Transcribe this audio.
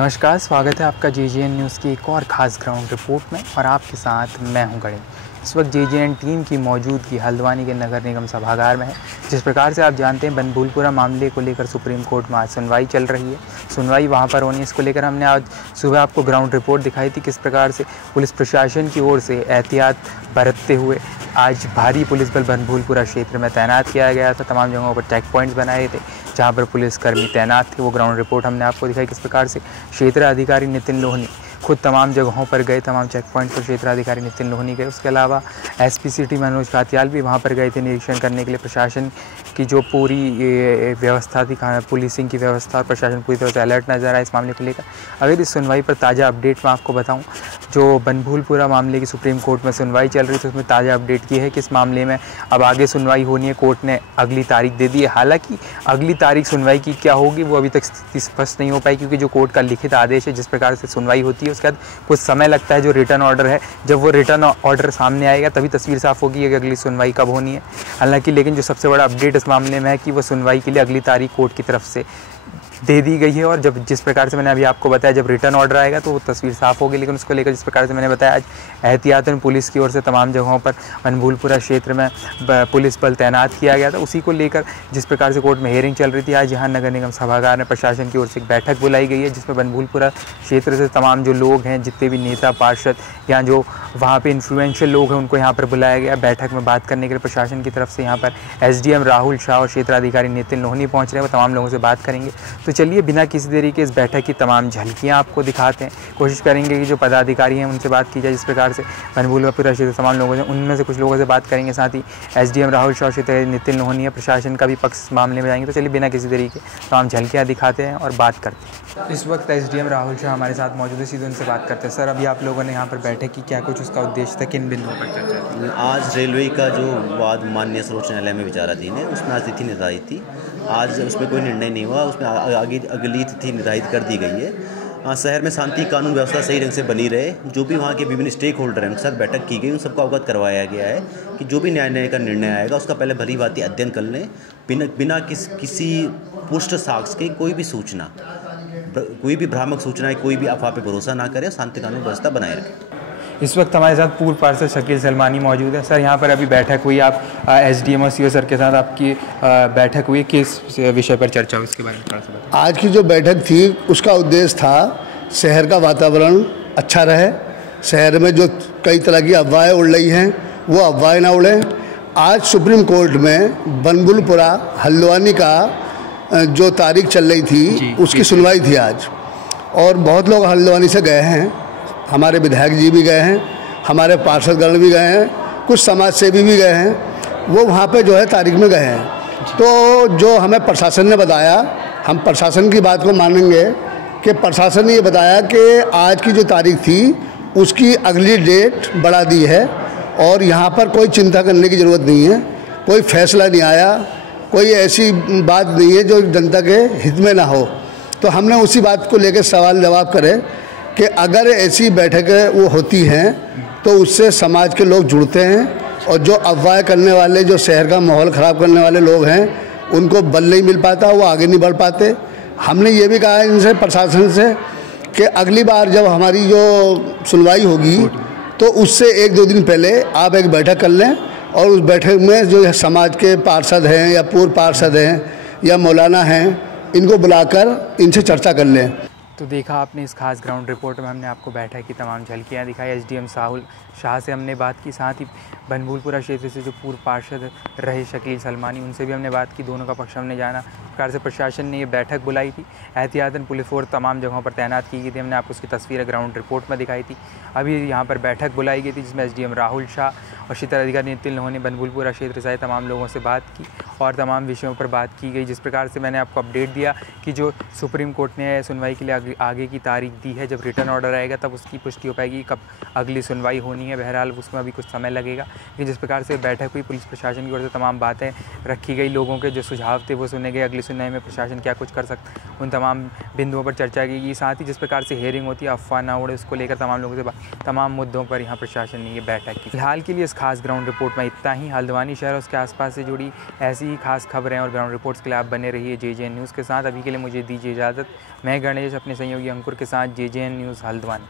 नमस्कार, स्वागत है आपका JJN न्यूज़ की एक और ख़ास ग्राउंड रिपोर्ट में और आपके साथ मैं हूं गणेश। इस वक्त JJN टीम की मौजूदगी हल्द्वानी के नगर निगम सभागार में है। जिस प्रकार से आप जानते हैं बनभूलपुरा मामले को लेकर सुप्रीम कोर्ट में आज सुनवाई चल रही है। सुनवाई वहां पर होनी है, इसको लेकर हमने आज सुबह आपको ग्राउंड रिपोर्ट दिखाई थी किस प्रकार से पुलिस प्रशासन की ओर से एहतियात बरतते हुए आज भारी पुलिस बल बनभूलपुरा क्षेत्र में तैनात किया गया था। तमाम जगहों पर चेक पॉइंट्स बनाए थे जहां पर पुलिसकर्मी तैनात थे। वो ग्राउंड रिपोर्ट हमने आपको दिखाई किस प्रकार से क्षेत्र अधिकारी नितिन लोहनी खुद तमाम जगहों पर गए, तमाम चेक पॉइंट पर क्षेत्र अधिकारी नितिन लोहनी गए। उसके अलावा SP सिटी मनोज कातियाल भी वहां पर गए थे निरीक्षण करने के लिए। प्रशासन की जो पूरी व्यवस्था थी, पुलिसिंग की व्यवस्था और प्रशासन पूरी तरह से अलर्ट नज़र आया इस मामले को लेकर। अगर इस सुनवाई पर ताज़ा अपडेट मैं आपको बताऊं, जो बनभूलपुरा मामले की सुप्रीम कोर्ट में सुनवाई चल रही थी उसमें ताज़ा अपडेट ये है कि इस मामले में अब आगे सुनवाई होनी है। कोर्ट ने अगली तारीख दे दी है। हालांकि अगली तारीख सुनवाई की क्या होगी वो अभी तक स्पष्ट नहीं हो पाई, क्योंकि जो कोर्ट का लिखित आदेश है जिस प्रकार से सुनवाई होती है उसके बाद कुछ समय लगता है। जो रिटर्न ऑर्डर है, जब वो रिटर्न ऑर्डर सामने आएगा तभी तस्वीर साफ होगी कि अगली सुनवाई कब होनी है। हालांकि लेकिन जो सबसे बड़ा अपडेट इस मामले में है कि वो सुनवाई के लिए अगली तारीख कोर्ट की तरफ से दे दी गई है। और जब जिस प्रकार से मैंने अभी आपको बताया जब रिटर्न ऑर्डर आएगा तो वो तस्वीर साफ होगी। लेकिन उसको लेकर जिस प्रकार से मैंने बताया आज एहतियातन पुलिस की ओर से तमाम जगहों पर बनभूलपुरा क्षेत्र में पुलिस बल तैनात किया गया था। उसी को लेकर जिस प्रकार से कोर्ट में हियरिंग चल रही थी, आज यहाँ नगर निगम सभागार में प्रशासन की ओर से एक बैठक बुलाई गई है जिसमें बनभूलपुरा क्षेत्र से तमाम जो लोग हैं, जितने भी नेता पार्षद या जो वहाँ पे इन्फ्लुएंशियल लोग हैं उनको यहाँ पर बुलाया गया। बैठक में बात करने के लिए प्रशासन की तरफ से यहाँ पर SDM राहुल शाह और क्षेत्र अधिकारी नितिन लोहनी पहुँच रहे हैं। वो तमाम लोगों से बात करेंगे। तो चलिए बिना किसी देरी के इस बैठक की तमाम झलकियाँ आपको दिखाते हैं। कोशिश करेंगे कि जो पदाधिकारी हैं उनसे बात की जाए। जिस प्रकार से बनभूलपुरा क्षेत्र तमाम लोगों से, उनमें से कुछ लोगों से बात करेंगे। साथ ही SDM राहुल शाह क्षेत्र नितिन लोहनी है, प्रशासन का भी पक्ष मामले में जाएंगे। तो चलिए बिना किसी देरी के तमाम झलकियाँ दिखाते हैं और बात करते हैं। इस वक्त SDM राहुल शाह हमारे साथ मौजूद है, सीधे उनसे बात करते हैं। सर, अभी आप लोगों ने यहाँ पर बैठक की, क्या कुछ उसका उद्देश्य था, किन बिंदुओं पर चर्चा थी? आज रेलवे का जो वाद माननीय सर्वोच्च न्यायालय में विचाराधीन है उसमें आज तिथि निर्धारित थी। आज उसमें कोई निर्णय नहीं हुआ, उसमें आगे अगली तिथि निर्धारित कर दी गई है। शहर में शांति कानून व्यवस्था सही ढंग से बनी रहे। जो भी वहाँ के विभिन्न स्टेक होल्डर हैं उनके साथ बैठक की गई, उन सबको अवगत करवाया गया है कि जो भी न्यायालय का निर्णय आएगा उसका पहले भली भांति अध्ययन कर लें। बिना किसी पुष्ट साक्ष्य के कोई भी भ्रामक सूचना, कोई भी अफवाह पे भरोसा ना करें, शांति कानून व्यवस्था बनाए रखें। इस वक्त हमारे साथ पूर्व पार्षद शकील सलमानी मौजूद है। सर, यहाँ पर अभी बैठक हुई, आप SDM और CO सर के साथ आपकी बैठक हुई, किस विषय पर चर्चा हुई इसके बारे में थोड़ा सा बताएं। आज की जो बैठक थी उसका उद्देश्य था शहर का वातावरण अच्छा रहे। शहर में जो कई तरह की अफवाहें उड़ रही हैं वो अफवाहें ना उड़ें। आज सुप्रीम कोर्ट में बनभूलपुरा हल्द्वानी का जो तारीख चल रही थी उसकी सुनवाई थी आज, और बहुत लोग हल्द्वानी से गए हैं। हमारे विधायक जी भी गए हैं, हमारे पार्षदगण भी गए हैं, कुछ समाज सेवी भी गए हैं। वो वहाँ पे जो है तारीख में गए हैं। तो जो हमें प्रशासन ने बताया, हम प्रशासन की बात को मानेंगे कि प्रशासन ने ये बताया कि आज की जो तारीख थी उसकी अगली डेट बढ़ा दी है और यहाँ पर कोई चिंता करने की ज़रूरत नहीं है। कोई फैसला नहीं आया, कोई ऐसी बात नहीं है जो जनता के हित में ना हो। तो हमने उसी बात को लेकर सवाल जवाब करे कि अगर ऐसी बैठकें वो होती हैं तो उससे समाज के लोग जुड़ते हैं, और जो अफवाह करने वाले, जो शहर का माहौल ख़राब करने वाले लोग हैं उनको बल नहीं मिल पाता, वो आगे नहीं बढ़ पाते। हमने ये भी कहा इनसे, प्रशासन से, कि अगली बार जब हमारी जो सुनवाई होगी तो उससे 1-2 दिन पहले आप एक बैठक कर लें, और उस बैठक में जो समाज के पार्षद हैं या पूर्व पार्षद हैं या मौलाना हैं इनको बुलाकर इनसे चर्चा कर लें। तो देखा आपने इस खास ग्राउंड रिपोर्ट में हमने आपको बैठक की तमाम झलकियाँ दिखाई। SDM राहुल शाह से हमने बात की, साथ ही बनभूलपुरा क्षेत्र से जो पूर्व पार्षद रहे शकील सलमानी, उनसे भी हमने बात की, दोनों का पक्ष हमने जाना। प्रकार से प्रशासन ने ये बैठक बुलाई थी, एहतियातन पुलिस फोर्स तमाम जगहों पर तैनात की गई थी। हमने आपको उसकी तस्वीरें ग्राउंड रिपोर्ट में दिखाई थी। अभी यहाँ पर बैठक बुलाई गई थी जिसमें SDM राहुल शाह और क्षेत्र अधिकारी नितिन लोहनी बनभूलपुरा क्षेत्र से तमाम लोगों से बात की और तमाम विषयों पर बात की गई। जिस प्रकार से मैंने आपको अपडेट दिया कि जो सुप्रीम कोर्ट ने सुनवाई के लिए आगे की तारीख दी है, जब रिटर्न ऑर्डर आएगा तब उसकी पुष्टि हो पाएगी कब अगली सुनवाई होनी है। बहरहाल उसमें अभी कुछ समय लगेगा। लेकिन जिस प्रकार से बैठक हुई, पुलिस प्रशासन की ओर से तमाम बातें रखी गई, लोगों के जो सुझाव थे वो सुने गए, अगली सुनने में प्रशासन क्या कुछ कर सकता है, उन तमाम बिंदुओं पर चर्चा की गई। साथ ही जिस प्रकार से हेयरिंग होती है, अफवाह ना उड़े, उसको लेकर तमाम लोगों से तमाम मुद्दों पर यहाँ प्रशासन ने ये बैठक की। फिलहाल के लिए इस खास ग्राउंड रिपोर्ट में इतना ही। हल्द्वानी शहर और उसके आसपास से जुड़ी ऐसी ही खास खबरें और ग्राउंड रिपोर्ट्स के लिए आप बने रहिए JJN न्यूज़ के साथ। अभी के लिए मुझे दीजिए इजाज़त। मैं गणेश अपने सहयोगी अंकुर के साथ, JJN न्यूज़ हल्द्वानी।